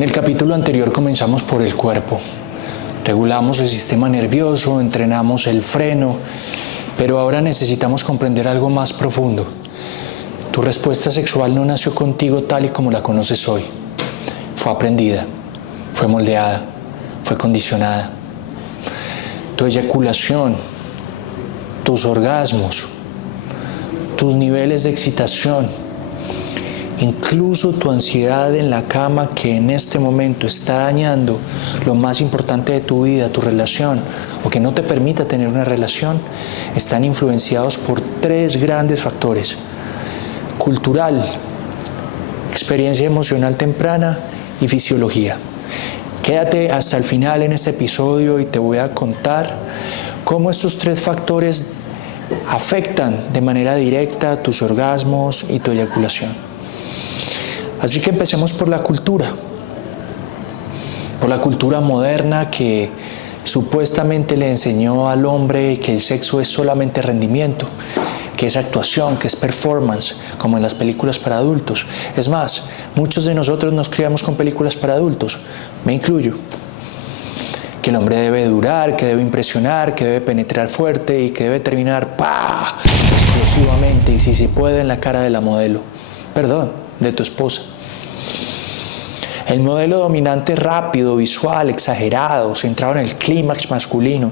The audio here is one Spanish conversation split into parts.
En el capítulo anterior comenzamos por el cuerpo. Regulamos el sistema nervioso, entrenamos el freno, pero ahora necesitamos comprender algo más profundo. Tu respuesta sexual no nació contigo tal y como la conoces hoy. Fue aprendida, fue moldeada, fue condicionada. Tu eyaculación, tus orgasmos, tus niveles de excitación, incluso tu ansiedad en la cama que en este momento está dañando lo más importante de tu vida, tu relación, o que no te permita tener una relación, están influenciados por tres grandes factores: cultural, experiencia emocional temprana y fisiología. Quédate hasta el final en este episodio y te voy a contar cómo estos tres factores afectan de manera directa tus orgasmos y tu eyaculación. Así que empecemos por la cultura moderna que supuestamente le enseñó al hombre que el sexo es solamente rendimiento, que es actuación, que es performance, como en las películas para adultos. Es más, muchos de nosotros nos criamos con películas para adultos, me incluyo. Que el hombre debe durar, que debe impresionar, que debe penetrar fuerte y que debe terminar explosivamente y si se puede en la cara de la modelo. Perdón, de tu esposa. El modelo dominante rápido, visual, exagerado, centrado en el clímax masculino.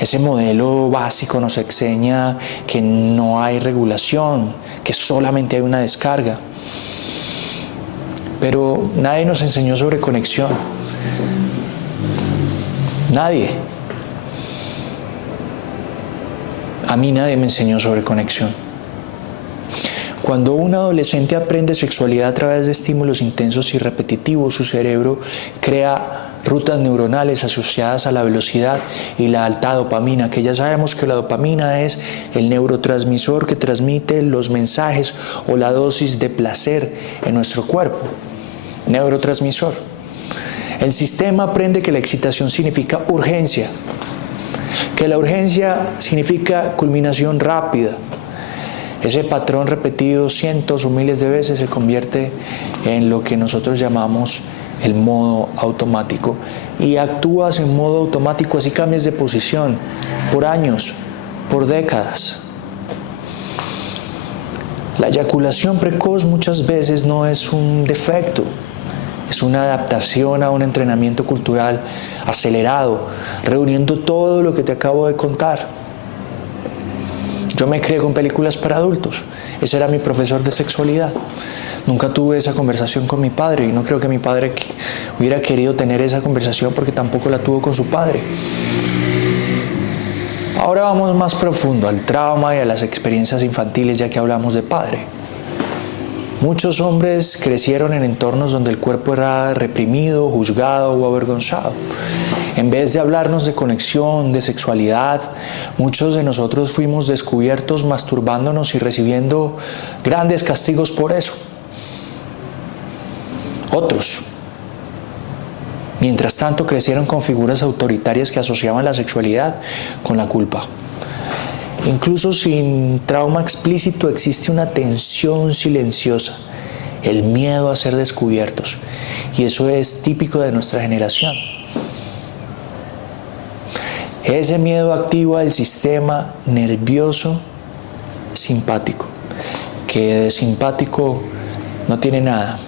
Ese modelo básico nos enseña que no hay regulación, que solamente hay una descarga. Pero nadie nos enseñó sobre conexión. Nadie. A mí nadie me enseñó sobre conexión. Cuando un adolescente aprende sexualidad a través de estímulos intensos y repetitivos, su cerebro crea rutas neuronales asociadas a la velocidad y la alta dopamina, que ya sabemos que la dopamina es el neurotransmisor que transmite los mensajes o la dosis de placer en nuestro cuerpo. Neurotransmisor. El sistema aprende que la excitación significa urgencia, que la urgencia significa culminación rápida. Ese patrón repetido cientos o miles de veces se convierte en lo que nosotros llamamos el modo automático. Y actúas en modo automático, así cambies de posición por años, por décadas. La eyaculación precoz muchas veces no es un defecto, es una adaptación a un entrenamiento cultural acelerado, reuniendo todo lo que te acabo de contar. Yo me crié con películas para adultos. Ese era mi profesor de sexualidad. Nunca tuve esa conversación con mi padre y no creo que mi padre hubiera querido tener esa conversación porque tampoco la tuvo con su padre. Ahora vamos más profundo al trauma y a las experiencias infantiles, ya que hablamos de padre. Muchos hombres crecieron en entornos donde el cuerpo era reprimido, juzgado o avergonzado. En vez de hablarnos de conexión, de sexualidad, muchos de nosotros fuimos descubiertos masturbándonos y recibiendo grandes castigos por eso. Otros, mientras tanto, crecieron con figuras autoritarias que asociaban la sexualidad con la culpa. Incluso sin trauma explícito existe una tensión silenciosa, el miedo a ser descubiertos, y eso es típico de nuestra generación. Ese miedo activa el sistema nervioso simpático, que de simpático no tiene nada.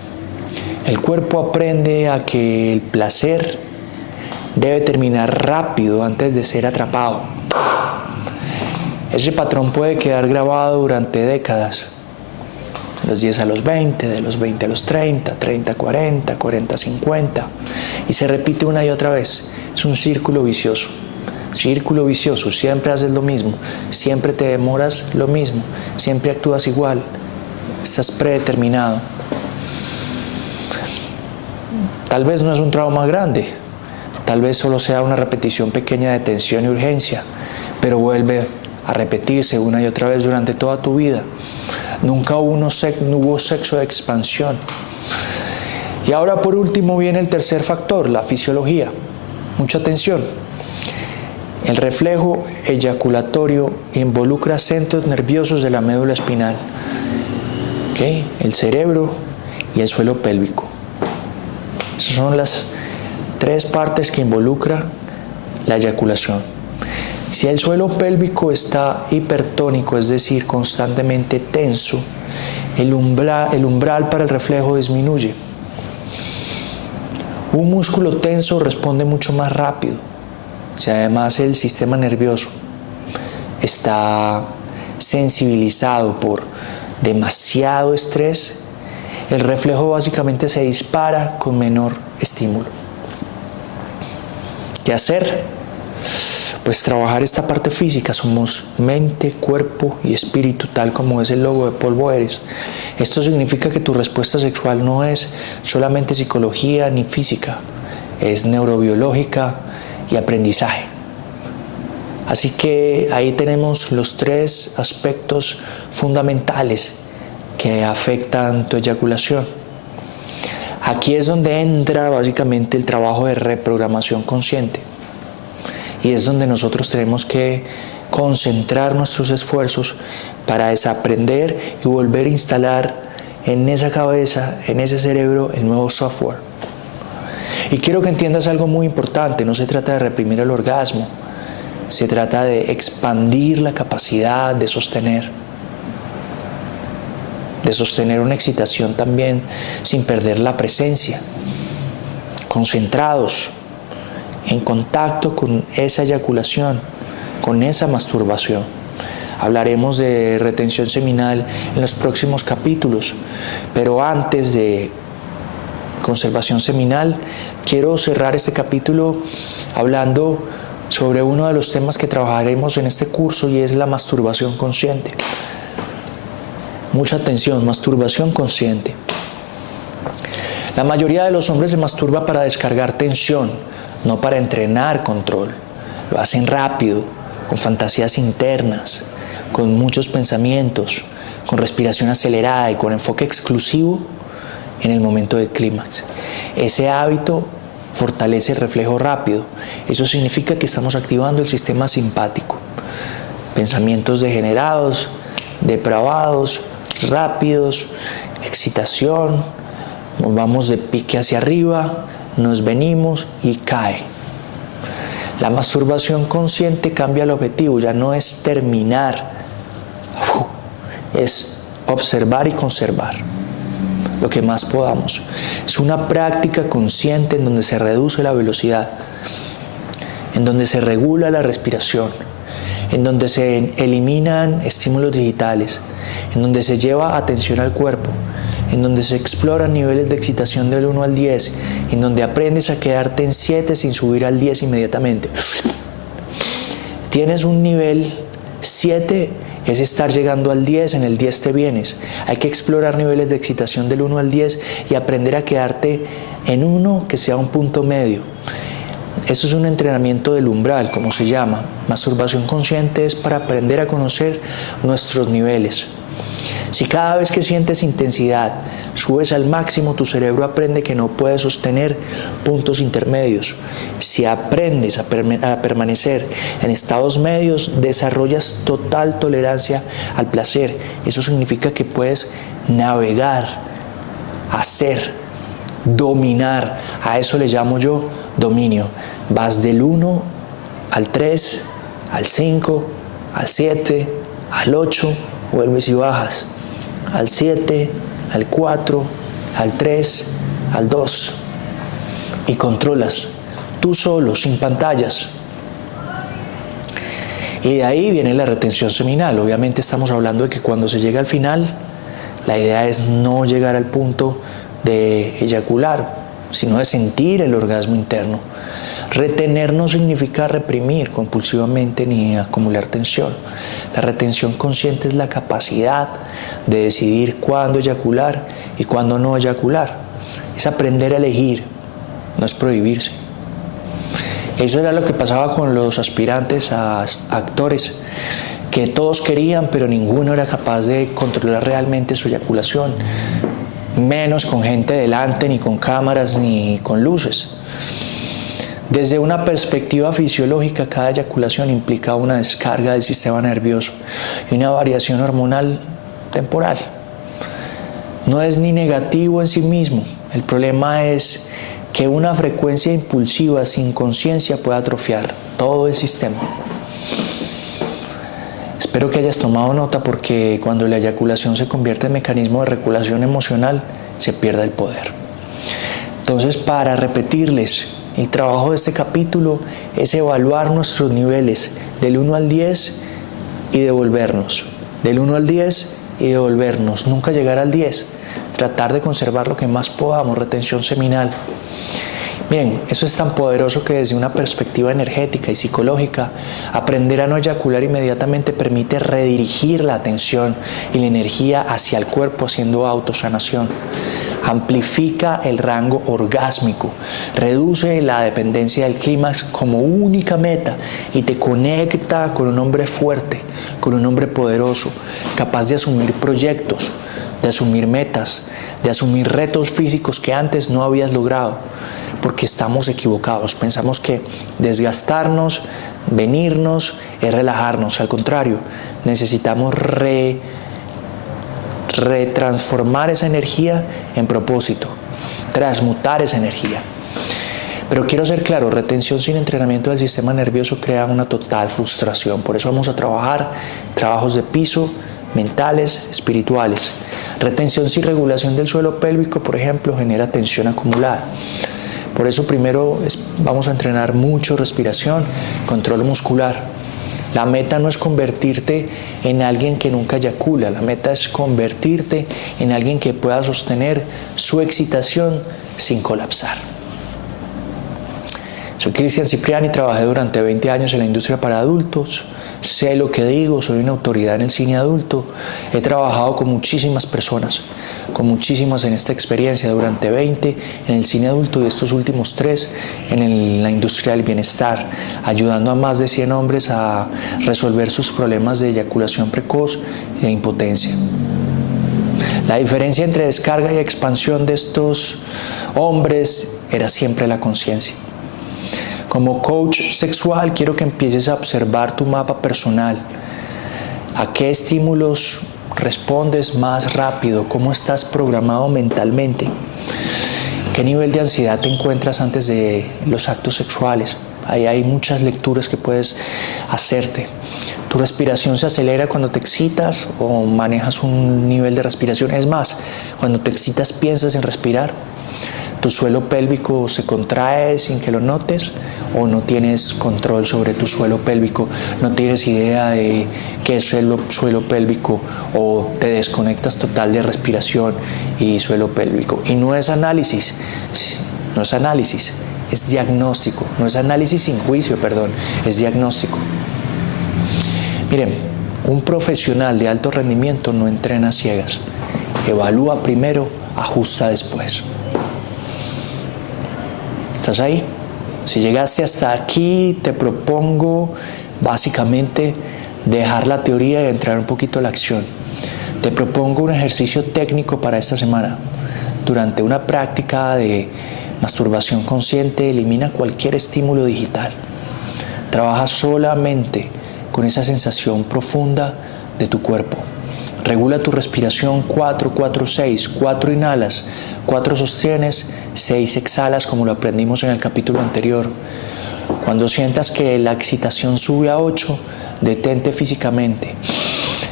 El cuerpo aprende a que el placer debe terminar rápido antes de ser atrapado. Ese patrón puede quedar grabado durante décadas, de los 10 a los 20, de los 20 a los 30, 30 a 40, 40 a 50, y se repite una y otra vez. Es un círculo vicioso. Círculo vicioso, siempre haces lo mismo, siempre te demoras lo mismo, siempre actúas igual, estás predeterminado. Tal vez no es un trauma grande, tal vez solo sea una repetición pequeña de tensión y urgencia, pero vuelve a repetirse una y otra vez durante toda tu vida. Nunca hubo sexo de expansión. Y ahora por último viene el tercer factor, la fisiología. Mucha atención. El reflejo eyaculatorio involucra centros nerviosos de la médula espinal, el cerebro y el suelo pélvico. Esas son las 3 partes que involucra la eyaculación. Si el suelo pélvico está hipertónico, es decir, constantemente tenso, el umbral para el reflejo disminuye. Un músculo tenso responde mucho más rápido. Si además el sistema nervioso está sensibilizado por demasiado estrés, el reflejo básicamente se dispara con menor estímulo. ¿Qué hacer? Pues trabajar esta parte física. Somos mente, cuerpo y espíritu, tal como es el logo de Polvo Eres. Esto significa que tu respuesta sexual no es solamente psicología ni física, es neurobiológica y aprendizaje. Así que ahí tenemos los 3 aspectos fundamentales que afectan tu eyaculación. Aquí es donde entra básicamente el trabajo de reprogramación consciente. Y es donde nosotros tenemos que concentrar nuestros esfuerzos para desaprender y volver a instalar en esa cabeza, en ese cerebro, el nuevo software. Y quiero que entiendas algo muy importante. No se trata de reprimir el orgasmo. Se trata de expandir la capacidad de sostener una excitación también sin perder la presencia, concentrados, en contacto con esa eyaculación, con esa masturbación. Hablaremos de retención seminal en los próximos capítulos, pero antes de conservación seminal, quiero cerrar este capítulo hablando sobre uno de los temas que trabajaremos en este curso, y es la masturbación consciente. Mucha atención, masturbación consciente. La mayoría de los hombres se masturba para descargar tensión, no para entrenar control. Lo hacen rápido, con fantasías internas, con muchos pensamientos, con respiración acelerada y con enfoque exclusivo en el momento del clímax. Ese hábito fortalece el reflejo rápido. Eso significa que estamos activando el sistema simpático. Pensamientos degenerados, depravados, rápidos, excitación, nos vamos de pique hacia arriba, nos venimos y cae. La masturbación consciente cambia el objetivo, ya no es terminar, es observar y conservar lo que más podamos. Es una práctica consciente en donde se reduce la velocidad, en donde se regula la respiración, en donde se eliminan estímulos digitales, en donde se lleva atención al cuerpo, en donde se exploran niveles de excitación del 1 al 10, en donde aprendes a quedarte en 7 sin subir al 10 inmediatamente. Tienes un nivel 7, es estar llegando al 10, en el 10 te vienes. Hay que explorar niveles de excitación del 1 al 10 y aprender a quedarte en uno que sea un punto medio. Eso es un entrenamiento del umbral, como se llama. Masturbación consciente es para aprender a conocer nuestros niveles. Si cada vez que sientes intensidad subes al máximo, tu cerebro aprende que no puede sostener puntos intermedios. Si aprendes a permanecer en estados medios, desarrollas total tolerancia al placer. Eso significa que puedes navegar, hacer, dominar. A eso le llamo yo dominio. Vas del 1 al 3, al 5, al 7, al 8, vuelves y bajas. Al 7, al 4, al 3, al 2. Y controlas, tú solo, sin pantallas. Y de ahí viene la retención seminal. Obviamente estamos hablando de que cuando se llega al final, la idea es no llegar al punto de eyacular, sino de sentir el orgasmo interno. Retener no significa reprimir compulsivamente ni acumular tensión. La retención consciente es la capacidad de decidir cuándo eyacular y cuándo no eyacular. Es aprender a elegir, no es prohibirse. Eso era lo que pasaba con los aspirantes a actores, que todos querían, pero ninguno era capaz de controlar realmente su eyaculación, menos con gente delante, ni con cámaras, ni con luces. Desde una perspectiva fisiológica, cada eyaculación implica una descarga del sistema nervioso y una variación hormonal temporal. No es ni negativo en sí mismo, el problema es que una frecuencia impulsiva sin conciencia puede atrofiar todo el sistema. Espero que hayas tomado nota, porque cuando la eyaculación se convierte en mecanismo de regulación emocional, se pierde el poder. Entonces, para repetirles, el trabajo de este capítulo es evaluar nuestros niveles del 1 al 10 y devolvernos. Del 1 al 10 y devolvernos. Nunca llegar al 10. Tratar de conservar lo que más podamos, retención seminal. Miren, eso es tan poderoso que desde una perspectiva energética y psicológica, aprender a no eyacular inmediatamente permite redirigir la atención y la energía hacia el cuerpo, haciendo autosanación. Amplifica el rango orgásmico, reduce la dependencia del clímax como única meta y te conecta con un hombre fuerte, con un hombre poderoso, capaz de asumir proyectos, de asumir metas, de asumir retos físicos que antes no habías logrado, porque estamos equivocados. Pensamos que desgastarnos, venirnos, es relajarnos. Al contrario, necesitamos retransformar esa energía en propósito, transmutar esa energía. Pero quiero ser claro, retención sin entrenamiento del sistema nervioso crea una total frustración. Por eso vamos a trabajar trabajos de piso, mentales, espirituales. Retención sin regulación del suelo pélvico, por ejemplo, genera tensión acumulada. Por eso primero vamos a entrenar mucho respiración, control muscular. La meta no es convertirte en alguien que nunca eyacula, la meta es convertirte en alguien que pueda sostener su excitación sin colapsar. Soy Cristian Cipriani, trabajé durante 20 años en la industria para adultos, sé lo que digo, soy una autoridad en el cine adulto, he trabajado con muchísimas personas, con muchísimas en esta experiencia, durante 20 en el cine adulto y estos últimos 3 en la industria del bienestar, ayudando a más de 100 hombres a resolver sus problemas de eyaculación precoz y de impotencia. La diferencia entre descarga y expansión de estos hombres era siempre la conciencia. Como coach sexual, quiero que empieces a observar tu mapa personal. ¿A qué estímulos respondes más rápido? ¿Cómo estás programado mentalmente? ¿Qué nivel de ansiedad te encuentras antes de los actos sexuales? Ahí hay muchas lecturas que puedes hacerte. ¿Tu respiración se acelera cuando te excitas o manejas un nivel de respiración? Es más, cuando te excitas, ¿piensas en respirar? ¿Tu suelo pélvico se contrae sin que lo notes o no tienes control sobre tu suelo pélvico? ¿No tienes idea de qué es suelo pélvico o te desconectas total de respiración y suelo pélvico? Y no es análisis, es diagnóstico. No es análisis sin juicio, es diagnóstico. Miren, un profesional de alto rendimiento no entrena a ciegas. Evalúa primero, ajusta después. ¿Estás ahí? Si llegaste hasta aquí, te propongo básicamente dejar la teoría y entrar un poquito a la acción. Te propongo un ejercicio técnico para esta semana. Durante una práctica de masturbación consciente, elimina cualquier estímulo digital. Trabaja solamente con esa sensación profunda de tu cuerpo. Regula tu respiración 4-4-6, 4 inhalas, 4 sostienes, 6 exhalas, como lo aprendimos en el capítulo anterior. Cuando sientas que la excitación sube a 8, detente físicamente.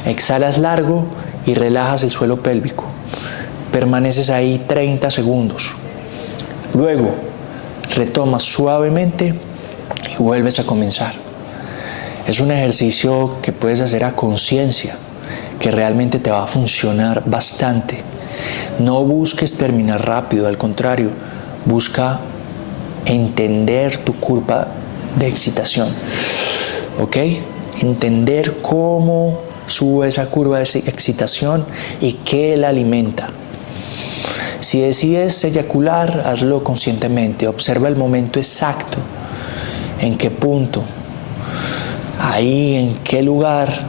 Exhalas largo y relajas el suelo pélvico. Permaneces ahí 30 segundos. Luego, retomas suavemente y vuelves a comenzar. Es un ejercicio que puedes hacer a conciencia, que realmente te va a funcionar bastante. No busques terminar rápido, al contrario, busca entender tu curva de excitación, ¿ok? Entender cómo sube esa curva de excitación y qué la alimenta. Si decides eyacular, hazlo conscientemente, observa el momento exacto, en qué punto, ahí en qué lugar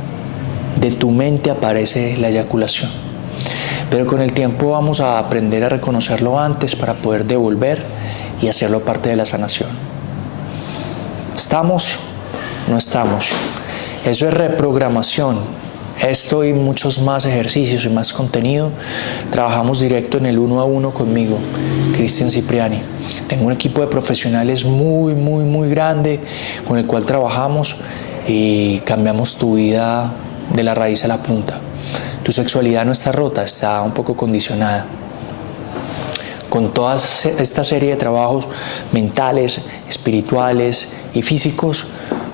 de tu mente aparece la eyaculación. Pero con el tiempo vamos a aprender a reconocerlo antes para poder devolver y hacerlo parte de la sanación. ¿Estamos? No estamos. Eso es reprogramación. Esto y muchos más ejercicios y más contenido trabajamos directo en el 1 a 1 conmigo, Cristian Cipriani. Tengo un equipo de profesionales muy grande con el cual trabajamos y cambiamos tu vida de la raíz a la punta. Tu sexualidad no está rota, está un poco condicionada. Con toda esta serie de trabajos mentales, espirituales y físicos,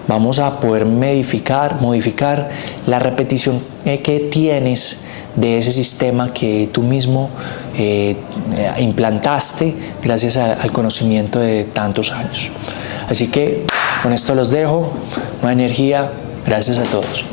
vamos a poder modificar la repetición que tienes de ese sistema que tú mismo implantaste gracias al conocimiento de tantos años. Así que con esto los dejo, buena energía, gracias a todos.